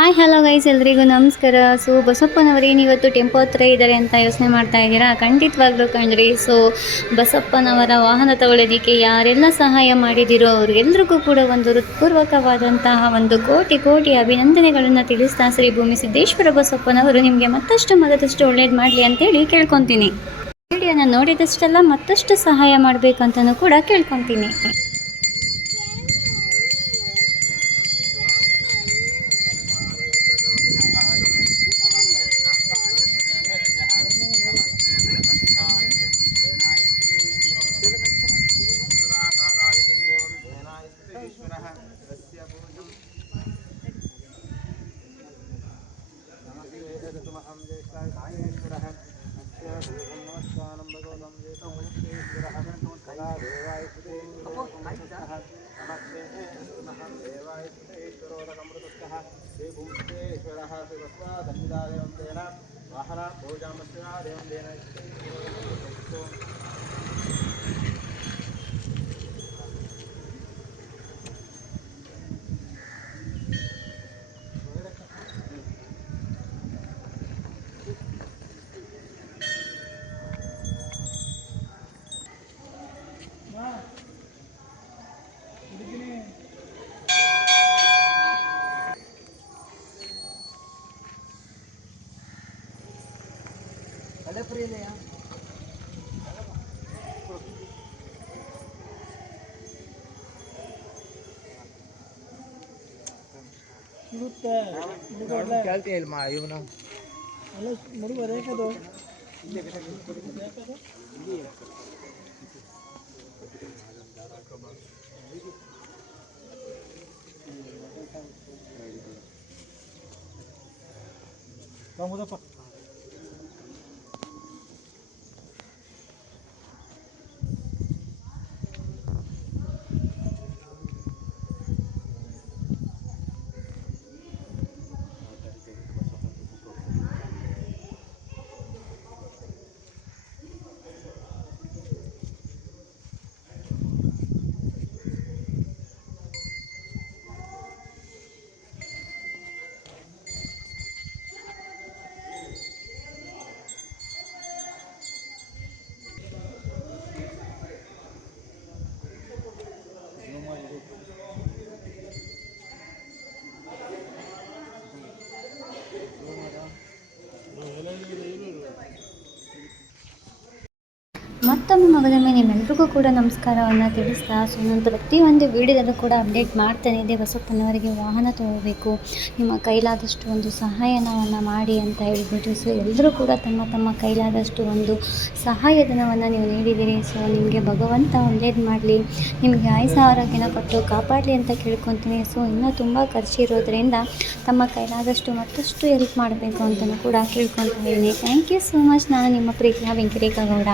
Hi hello guys ಎಲ್ರಿಗೂ ನಮಸ್ಕಾರ. So ಬಸಪ್ಪನವರೇನು ಇವತ್ತು ಟೆಂಪೋ ಹತ್ರ ಇದ್ದಾರೆ ಅಂತ ಯೋಚನೆ ಮಾಡ್ತಾ ಇದ್ದೀರಾ? ಖಂಡಿತವಾಗ್ಲೂ ಕಣ್ರಿ. ಸೊ ಬಸಪ್ಪನವರ ವಾಹನ ತಗೊಳ್ಳೋದಕ್ಕೆ ಯಾರೆಲ್ಲ ಸಹಾಯ ಮಾಡಿದಿರೋ ಅವ್ರಿಗೆಲ್ರಿಗೂ ಕೂಡ ಒಂದು ಹೃತ್ಪೂರ್ವಕವಾದಂತಹ ಒಂದು ಕೋಟಿ ಕೋಟಿ ಅಭಿನಂದನೆಗಳನ್ನು ತಿಳಿಸ್ತಾ ಶ್ರೀ ಭೂಮಿ ಸಿದ್ದೇಶ್ವರ ಬಸಪ್ಪನವರು ನಿಮಗೆ ಮತ್ತಷ್ಟು ಮಗದಷ್ಟು ಒಳ್ಳೇದು ಮಾಡಲಿ ಅಂತೇಳಿ ಕೇಳ್ಕೊತೀನಿ. ವಿಡಿಯೋನ ನೋಡಿದಷ್ಟೆಲ್ಲ ಮತ್ತಷ್ಟು ಸಹಾಯ ಮಾಡಬೇಕಂತನೂ ಕೂಡ ಕೇಳ್ಕೊತೀನಿ. श्रीभूषेश्वरः शिवस्वादन्निदादेवं तेन वाहना पूजामस्य देवं तेन പ്രിയതയാ Vamos a ಮತ್ತೊಮ್ಮೆ ಮಗದೊಮ್ಮೆ ನಿಮ್ಮೆಲ್ರಿಗೂ ಕೂಡ ನಮಸ್ಕಾರವನ್ನು ತಿಳಿಸ್ತಾ, ಸೊ ನಾನು ಪ್ರತಿಯೊಂದು ವಿಡಿಯೋದಲ್ಲೂ ಕೂಡ ಅಪ್ಡೇಟ್ ಮಾಡ್ತಾನೆ ಇದೆ ಬಸಪ್ಪನವರಿಗೆ ವಾಹನ ತೊಗೋಬೇಕು, ನಿಮ್ಮ ಕೈಲಾದಷ್ಟು ಒಂದು ಸಹಾಯನವನ್ನು ಮಾಡಿ ಅಂತ ಹೇಳ್ಬಿಟ್ಟು, ಸೊ ಎಲ್ಲರೂ ಕೂಡ ತಮ್ಮ ತಮ್ಮ ಕೈಲಾದಷ್ಟು ಒಂದು ಸಹಾಯಧನವನ್ನು ನೀವು ನೀಡಿದ್ದೀರಿ. ಸೊ ನಿಮಗೆ ಭಗವಂತ ಒಳ್ಳೇದು ಮಾಡಲಿ, ನಿಮಗೆ ಆಯುಸ ಆರೋಗ್ಯನ ಕೊಟ್ಟು ಕಾಪಾಡಲಿ ಅಂತ ಕೇಳ್ಕೊತೀನಿ. ಸೊ ಇನ್ನೂ ತುಂಬ ಖರ್ಚಿರೋದ್ರಿಂದ ತಮ್ಮ ಕೈಲಾದಷ್ಟು ಮತ್ತಷ್ಟು ಹೆಲ್ಪ್ ಮಾಡಬೇಕು ಅಂತಲೂ ಕೂಡ ಕೇಳ್ಕೊತಾ ಇದ್ದೀನಿ. ಥ್ಯಾಂಕ್ ಯು ಸೋ ಮಚ್ ನಾನು ನಿಮ್ಮ ಪ್ರೀತಿಯ ವೆಂಕಟೇಶ ಗೌಡ.